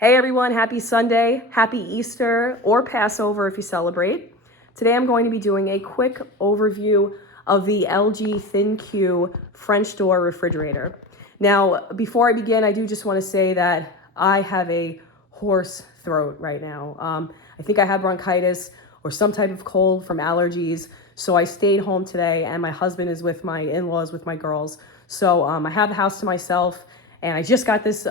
Hey everyone, happy Sunday, happy Easter, or Passover if you celebrate. Today I'm going to be doing a quick overview of the LG ThinQ French door refrigerator. Now, before I begin, I do just want to say that I have a hoarse throat right now. I think I have bronchitis or some type of cold from allergies, so I stayed home today and my husband is with my in-laws, with my girls. So I have the house to myself. And I just got this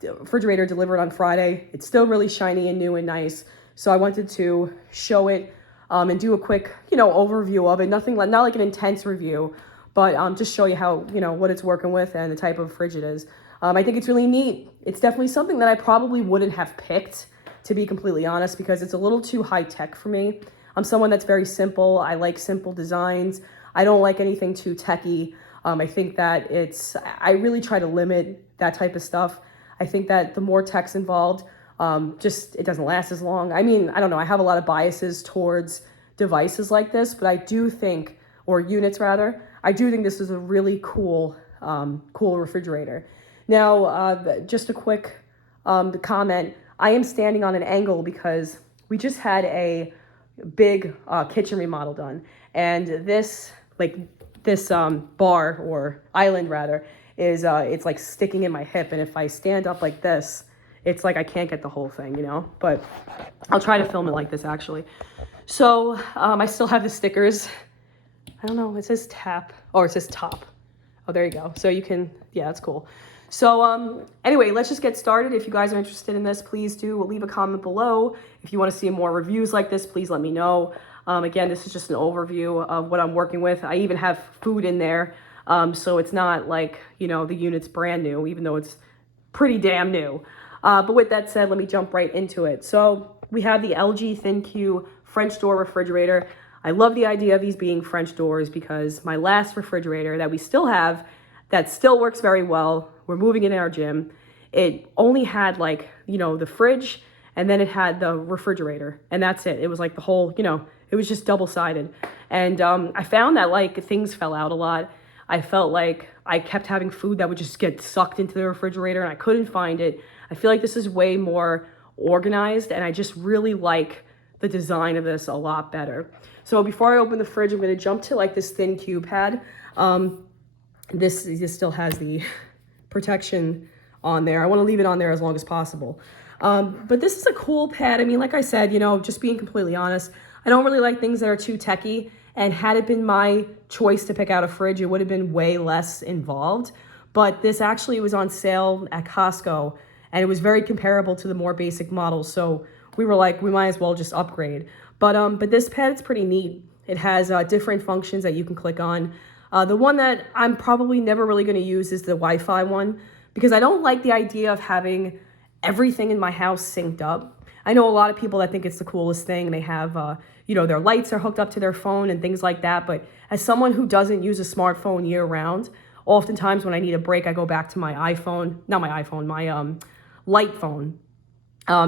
refrigerator delivered on Friday. It's still really shiny and new and nice. So I wanted to show it and do a quick, overview of it. Nothing, not like an intense review, but just show you how, what it's working with and the type of fridge it is. I think it's really neat. It's definitely something that I probably wouldn't have picked, to be completely honest, because it's a little too high tech for me. I'm someone that's very simple. I like simple designs. I don't like anything too techy. I think that I really try to limit that type of stuff. I think that the more tech's involved, it doesn't last as long. I mean, I don't know. I have a lot of biases towards devices like this, but I do think, or units rather, I do think this is a really cool refrigerator. Now, just a quick comment. I am standing on an angle because we just had a big kitchen remodel done, and this bar or island rather is it's like sticking in my hip, and if I stand up like this, it's like I can't get the whole thing, but I'll try to film it like this actually. So I still have the stickers. I don't know, it says tap, or it says top. Oh, there you go. So you can, yeah, that's cool. So anyway, let's just get started. If you guys are interested in this, please do leave a comment below. If you want to see more reviews like this, please let me know. Again, this is just an overview of what I'm working with. I even have food in there, so it's not like, the unit's brand new, even though it's pretty damn new. But with that said, let me jump right into it. So we have the LG ThinQ French door refrigerator. I love the idea of these being French doors because my last refrigerator that we still have, that still works very well, we're moving it in our gym, it only had the fridge, and then it had the refrigerator, and that's it. It was like the whole, it was just double-sided. And I found that things fell out a lot. I felt like I kept having food that would just get sucked into the refrigerator and I couldn't find it. I feel like this is way more organized, and I just really like the design of this a lot better. So before I open the fridge, I'm going to jump to this ThinQ pad. This still has the protection on there. I want to leave it on there as long as possible. But this is a cool pad. I mean, like I said, just being completely honest, I don't really like things that are too techy. And had it been my choice to pick out a fridge, it would have been way less involved. But this actually was on sale at Costco, and it was very comparable to the more basic models. So we were like, we might as well just upgrade. But this pad is pretty neat. It has different functions that you can click on. The one that I'm probably never really going to use is the Wi-Fi one, because I don't like the idea of having everything in my house synced up. I know a lot of people that think it's the coolest thing. They have, their lights are hooked up to their phone and things like that. But as someone who doesn't use a smartphone year round, oftentimes when I need a break, I go back to my iPhone, not my iPhone, my light phone.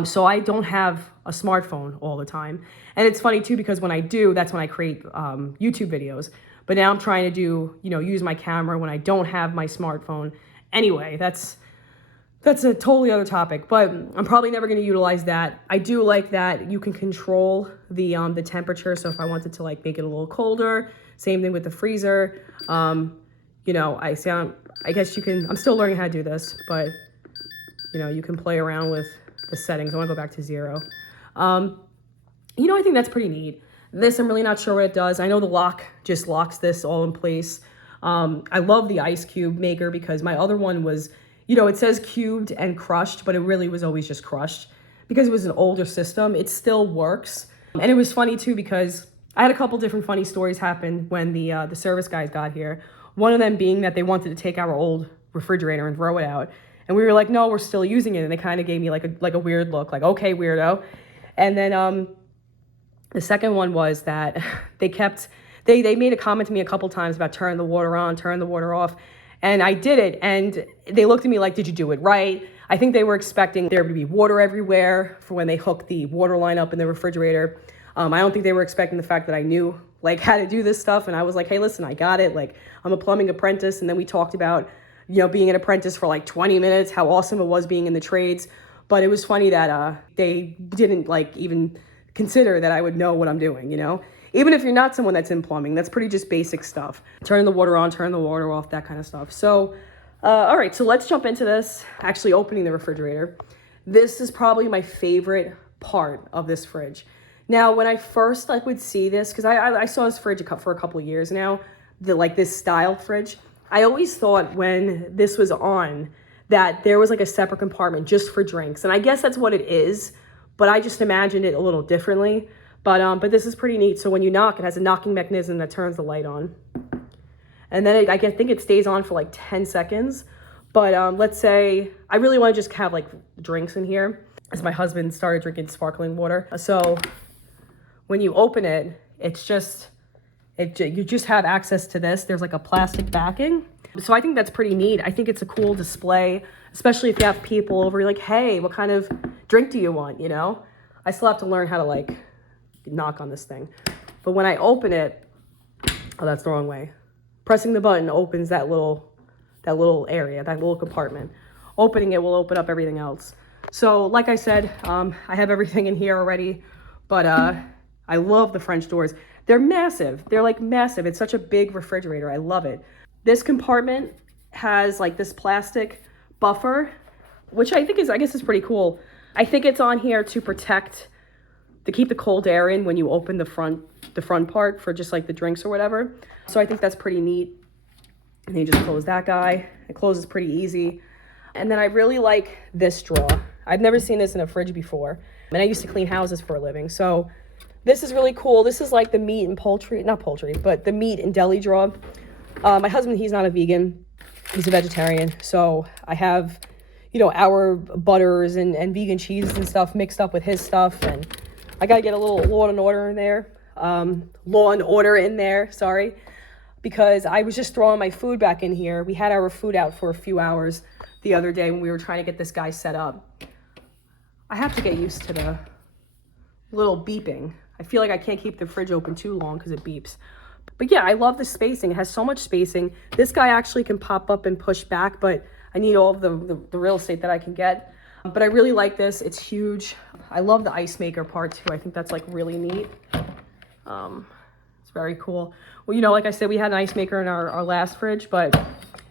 So I don't have a smartphone all the time. And it's funny too, because when I do, that's when I create YouTube videos. But now I'm trying to do, use my camera when I don't have my smartphone. Anyway, that's a totally other topic, but I'm probably never going to utilize that. I do like that you can control the temperature. So if I wanted to make it a little colder, same thing with the freezer. I guess you can, I'm still learning how to do this, but you can play around with the settings. I want to go back to 0. I think that's pretty neat. This, I'm really not sure what it does. I know the lock just locks this all in place. I love the ice cube maker because my other one was, it says cubed and crushed, but it really was always just crushed because it was an older system. It still works. And it was funny too, because I had a couple different funny stories happen when the service guys got here. One of them being that they wanted to take our old refrigerator and throw it out. And we were like, no, we're still using it. And they kind of gave me like a weird look, like, okay, weirdo. And then the second one was that they made a comment to me a couple times about turn the water on, turn the water off. And I did it, and they looked at me like, did you do it right? I think they were expecting there to be water everywhere for when they hooked the water line up in the refrigerator. I don't think they were expecting the fact that I knew how to do this stuff. And I was like, hey, listen, I got it. I'm a plumbing apprentice. And then we talked about, being an apprentice for 20 minutes, how awesome it was being in the trades. But it was funny that they didn't like even consider that I would know what I'm doing, you know? Even if you're not someone that's in plumbing, that's pretty just basic stuff. Turn the water on, turn the water off, that kind of stuff. So, all right, so let's jump into this. Actually opening the refrigerator. This is probably my favorite part of this fridge. Now, when I first would see this, because I saw this fridge for a couple of years now, this style fridge, I always thought when this was on that there was like a separate compartment just for drinks. And I guess that's what it is, but I just imagined it a little differently. But this is pretty neat. So when you knock, it has a knocking mechanism that turns the light on. And then I think it stays on for like 10 seconds. But let's say I really want to just have like drinks in here, as my husband started drinking sparkling water. So when you open it, you just have access to this. There's like a plastic backing. So I think that's pretty neat. I think it's a cool display, especially if you have people over. You're like, hey, what kind of drink do you want? You know, I still have to learn how to like knock on this thing. But when I open it, oh, that's the wrong way. Pressing the button opens that little area, that little compartment. Opening it will open up everything else. So like I said, I have everything in here already, but I love the French doors. They're massive. They're like massive. It's such a big refrigerator. I love it. This compartment has like this plastic buffer, which I guess is pretty cool. I think it's on here to keep the cold air in when you open the front part for just like the drinks or whatever. So I think that's pretty neat. And then you just close that guy. It closes pretty easy. And then I really like this drawer. I've never seen this in a fridge before. And I used to clean houses for a living. So this is really cool. This is like the meat and poultry, not poultry, but the meat and deli drawer. My husband, he's not a vegan. He's a vegetarian. So I have, our butters and vegan cheeses and stuff mixed up with his stuff. And I got to get a little law and order in there. Sorry. Because I was just throwing my food back in here. We had our food out for a few hours the other day when we were trying to get this guy set up. I have to get used to the little beeping. I feel like I can't keep the fridge open too long because it beeps. But yeah, I love the spacing. It has so much spacing. This guy actually can pop up and push back, but I need all of the real estate that I can get. But I really like this. It's huge. I love the ice maker part too. I think that's like really neat. It's very cool. Well, like I said, we had an ice maker in our last fridge, but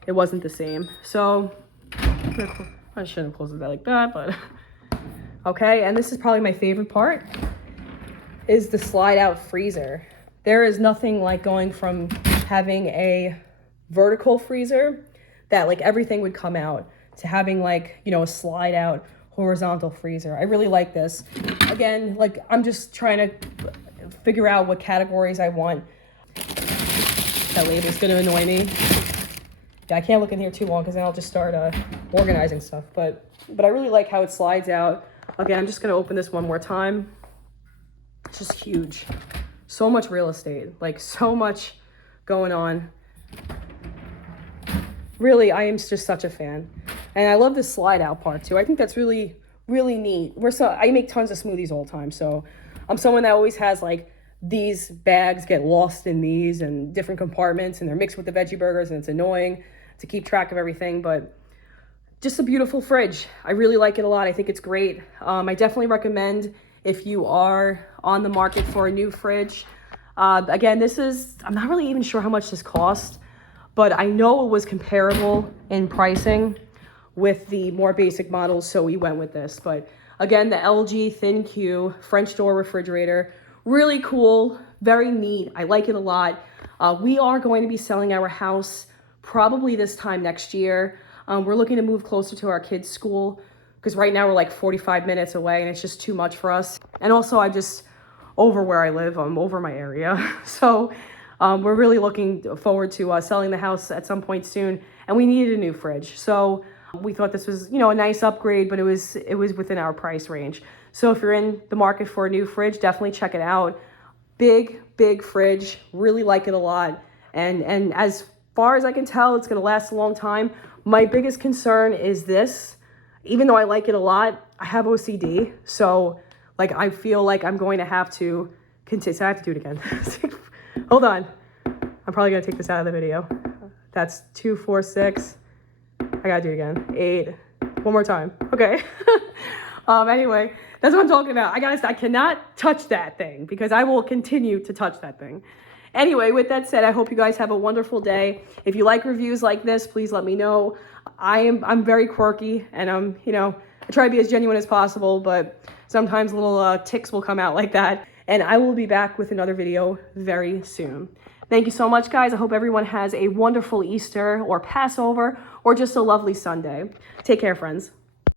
it wasn't the same. So I shouldn't have closed it like that, but okay. And this is probably my favorite part, is the slide out freezer. There is nothing like going from having a vertical freezer that like everything would come out to having like, a slide out horizontal freezer. I really like this. Again, like I'm just trying to figure out what categories I want. That label's gonna annoy me. Yeah, I can't look in here too long because then I'll just start organizing stuff. But I really like how it slides out. Again, I'm just gonna open this one more time. It's just huge. So much real estate, like so much going on. Really, I am just such a fan. And I love the slide out part too. I think that's really, really neat. I make tons of smoothies all the time. So I'm someone that always has like these bags get lost in these and different compartments and they're mixed with the veggie burgers and it's annoying to keep track of everything. But just a beautiful fridge. I really like it a lot. I think it's great. I definitely recommend if you are on the market for a new fridge. Again, I'm not really even sure how much this cost, but I know it was comparable in pricing with the more basic models, so we went with this. But again, the LG ThinQ French door refrigerator, really cool, very neat. I like it a lot. We are going to be selling our house probably this time next year. We're looking to move closer to our kids' school because right now we're like 45 minutes away and it's just too much for us. And also I'm just over where I live, I'm over my area. So we're really looking forward to selling the house at some point soon, and we needed a new fridge. So we thought this was, a nice upgrade, but it was within our price range. So if you're in the market for a new fridge, definitely check it out. Big fridge, really like it a lot. And as far as I can tell, it's gonna last a long time. My biggest concern is this. Even though I like it a lot, I have OCD. So like, I feel like I'm going to have to continue. So I have to do it again. Hold on. I'm probably gonna take this out of the video. That's 2, 4, 6. I gotta do it again. 8. One more time. Okay. Anyway, that's what I'm talking about. I cannot touch that thing because I will continue to touch that thing. Anyway, with that said, I hope you guys have a wonderful day. If you like reviews like this, please let me know. I'm very quirky, and I try to be as genuine as possible, but sometimes little ticks will come out like that. And I will be back with another video very soon. Thank you so much, guys. I hope everyone has a wonderful Easter or Passover or just a lovely Sunday. Take care, friends.